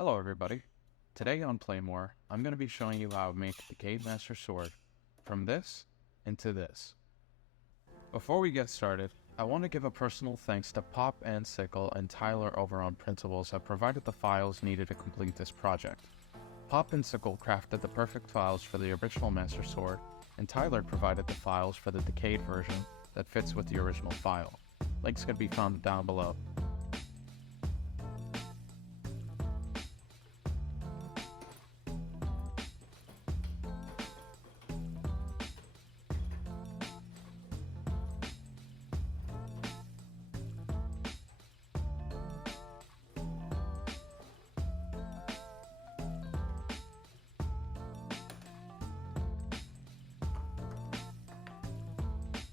Hello everybody. Today on Play More, I'm going to be showing you how to make Decayed Master Sword from this into this. Before we get started, I want to give a personal thanks to Pop and Sickle and Tyler over on Printables that provided the files needed to complete this project. Pop and Sickle crafted the perfect files for the original Master Sword, and Tyler provided the files for the Decayed version that fits with the original file. Links can be found down below.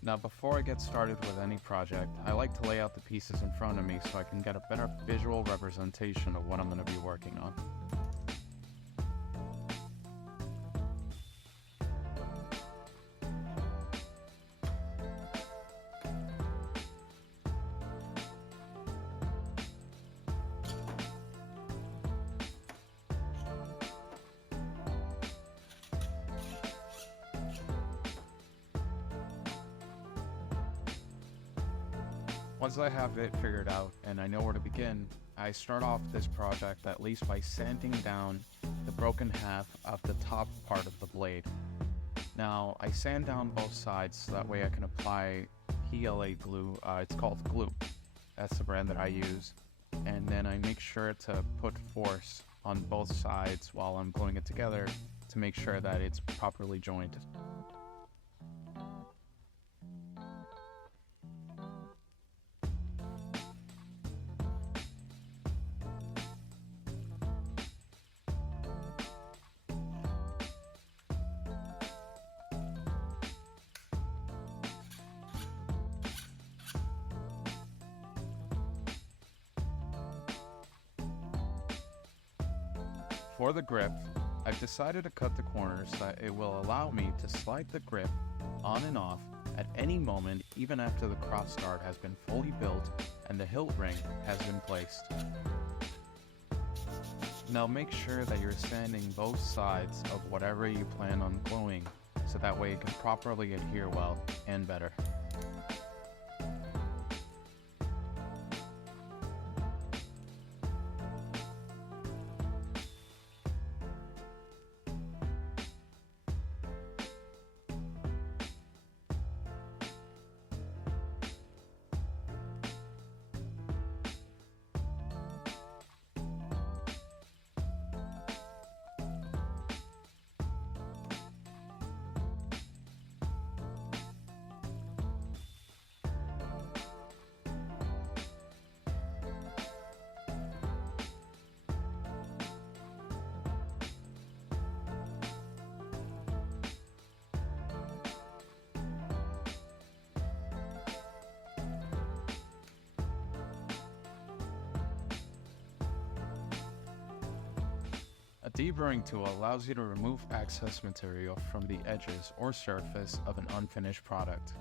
Now before I get started with any project, I like to lay out the pieces in front of me so I can get a better visual representation of what I'm going to be working on. Once I have it figured out and I know where to begin, I start off this project at least by sanding down the broken half of the top part of the blade. Now, I sand down both sides so that way I can apply PLA glue. It's called Glue. That's the brand that I use. And then I make sure to put force on both sides while I'm gluing it together to make sure that it's properly jointed. For the grip, I've decided to cut the corners so that it will allow me to slide the grip on and off at any moment, even after the crossguard has been fully built and the hilt ring has been placed. Now make sure that you're sanding both sides of whatever you plan on gluing so that way it can properly adhere well and better. A deburring tool allows you to remove excess material from the edges or surface of an unfinished product.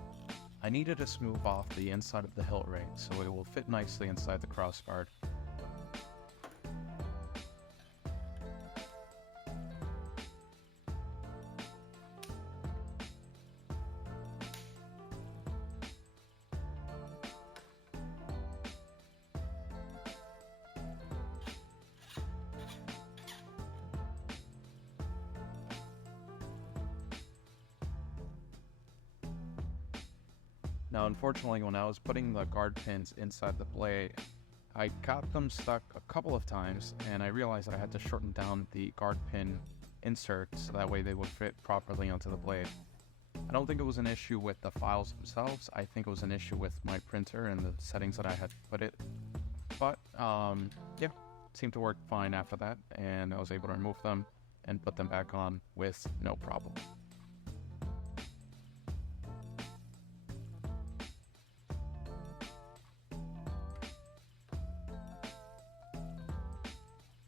I needed to smooth off the inside of the hilt ring so it will fit nicely inside the crossguard. Now unfortunately, when I was putting the guard pins inside the blade, I got them stuck a couple of times and I realized I had to shorten down the guard pin insert so that way they would fit properly onto the blade. I don't think it was an issue with the files themselves, I think it was an issue with my printer and the settings that I had put it. But yeah, it seemed to work fine after that and I was able to remove them and put them back on with no problem.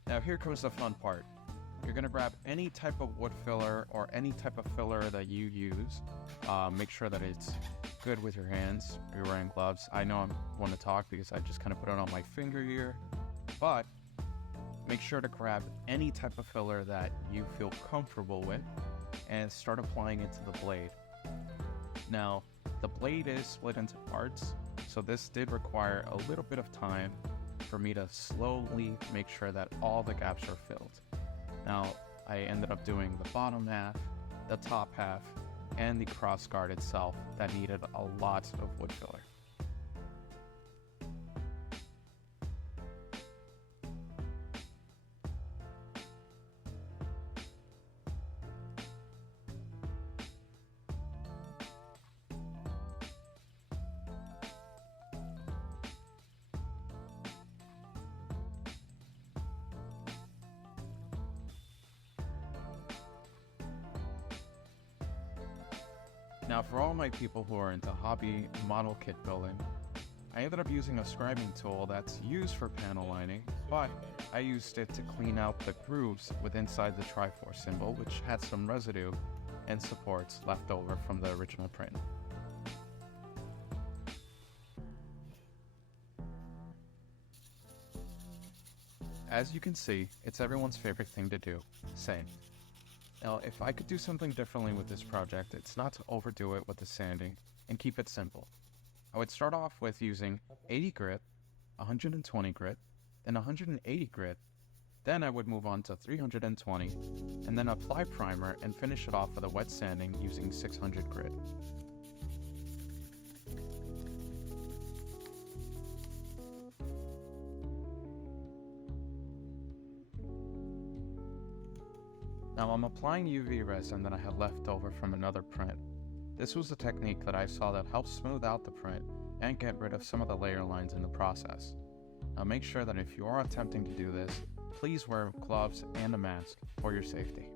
Now here comes the fun part. You're going to grab any type of wood filler or any type of filler that you use. Make sure that it's good with your hands. You're wearing gloves. I know I want to talk because I just kind of put it on my finger here. But make sure to grab any type of filler that you feel comfortable with and start applying it to the blade. Now, the blade is split into parts, so this did require a little bit of time for me to slowly make sure that all the gaps are filled. Now, I ended up doing the bottom half, the top half, and the cross guard itself that needed a lot of wood filler. Now, for all my people who are into hobby model kit building, I ended up using a scribing tool that's used for panel lining, but I used it to clean out the grooves with inside the Triforce symbol, which had some residue and supports left over from the original print. As you can see, it's everyone's favorite thing to do, same. Now, if I could do something differently with this project, it's not to overdo it with the sanding and keep it simple. I would start off with using 80 grit, 120 grit, then 180 grit, then I would move on to 320, and then apply primer and finish it off with a wet sanding using 600 grit. Now I'm applying UV resin that I had left over from another print. This was a technique that I saw that helps smooth out the print and get rid of some of the layer lines in the process. Now make sure that if you are attempting to do this, please wear gloves and a mask for your safety.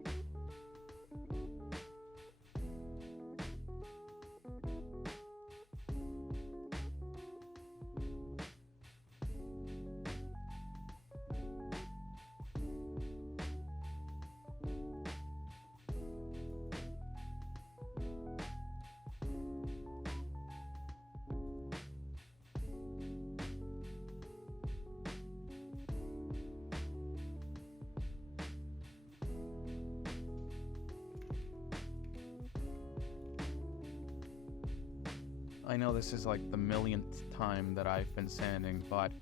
I know this is like the millionth time that I've been sanding, but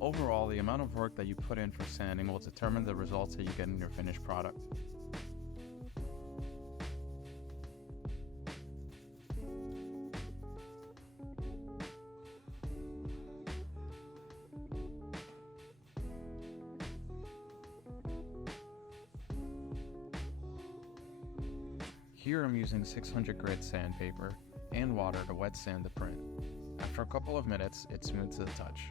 overall the amount of work that you put in for sanding will determine the results that you get in your finished product. Here I'm using 600 grit sandpaper and water to wet sand the print. After a couple of minutes, it's smooth to the touch.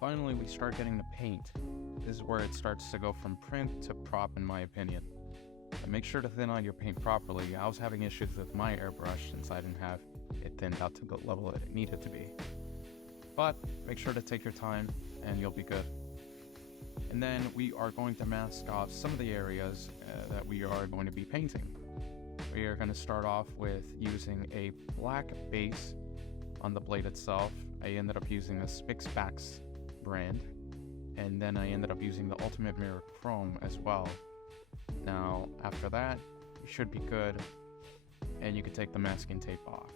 Finally, we start getting the paint. This is where it starts to go from print to prop in my opinion. And make sure to thin out your paint properly. I was having issues with my airbrush since I didn't have it thinned out to the level that it needed to be. But make sure to take your time and you'll be good. And then we are going to mask off some of the areas that we are going to be painting. We are going to start off with using a black base on the blade itself. I ended up using a Spixbax brand, and then I ended up using the Ultimate Mirror Chrome as well. Now, after that, you should be good, and you can take the masking tape off.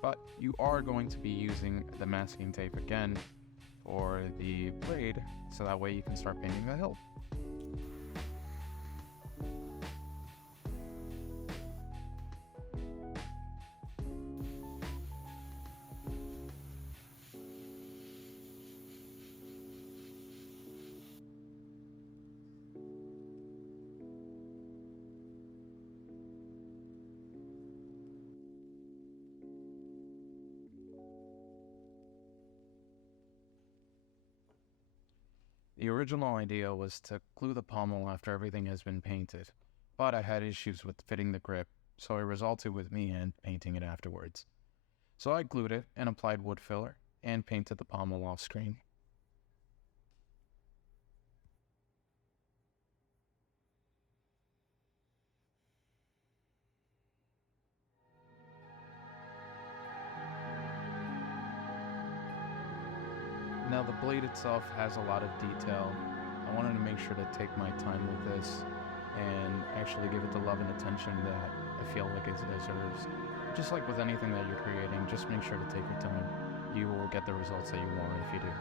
But you are going to be using the masking tape again for the blade, so that way you can start painting the hilt. The original idea was to glue the pommel after everything has been painted, but I had issues with fitting the grip, so it resulted with me hand painting it afterwards. So I glued it and applied wood filler and painted the pommel off screen. Now Now the blade itself has a lot of detail. I wanted to make sure to take my time with this and actually give it the love and attention that I feel like it deserves. Just like with anything that you're creating, just make sure to take your time. You will get the results that you want if you do.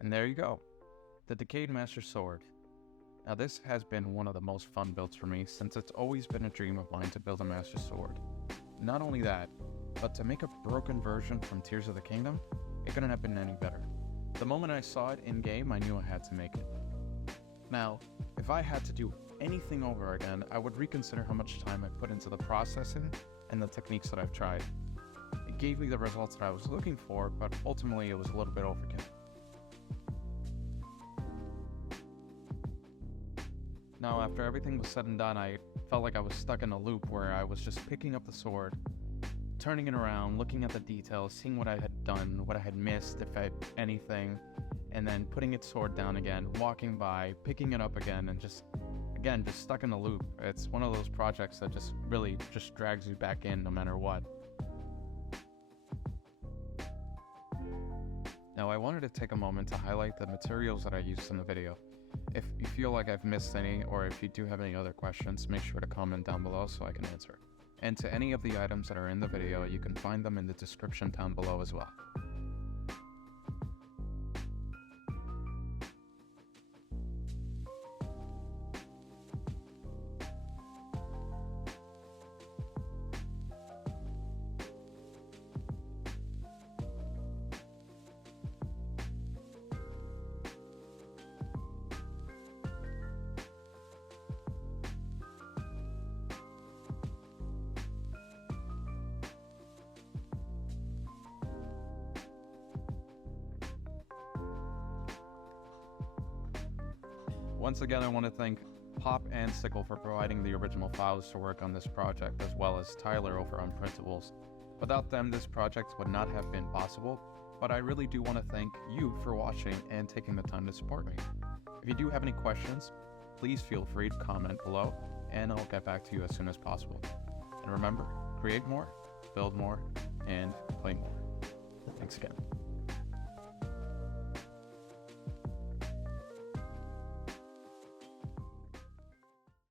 And there you go, the Decayed Master Sword. Now this has been one of the most fun builds for me since it's always been a dream of mine to build a Master Sword. Not only that, but to make a broken version from Tears of the Kingdom, it couldn't have been any better. The moment I saw it in game, I knew I had to make it. Now, if I had to do anything over again, I would reconsider how much time I put into the processing and the techniques that I've tried. It gave me the results that I was looking for, but ultimately it was a little bit overkill. Now, after everything was said and done, I felt like I was stuck in a loop where I was just picking up the sword, turning it around, looking at the details, seeing what I had done, what I had missed, if I had anything, and then putting its sword down again, walking by, picking it up again, and just stuck in a loop. It's one of those projects that just really just drags you back in no matter what. Now, I wanted to take a moment to highlight the materials that I used in the video. If you feel like I've missed any, or if you do have any other questions, make sure to comment down below so I can answer. And to any of the items that are in the video, you can find them in the description down below as well. Once again, I want to thank Pop and Sickle for providing the original files to work on this project, as well as Tyler over on Printables. Without them, this project would not have been possible, but I really do want to thank you for watching and taking the time to support me. If you do have any questions, please feel free to comment below, and I'll get back to you as soon as possible. And remember, create more, build more, and play more. Thanks again.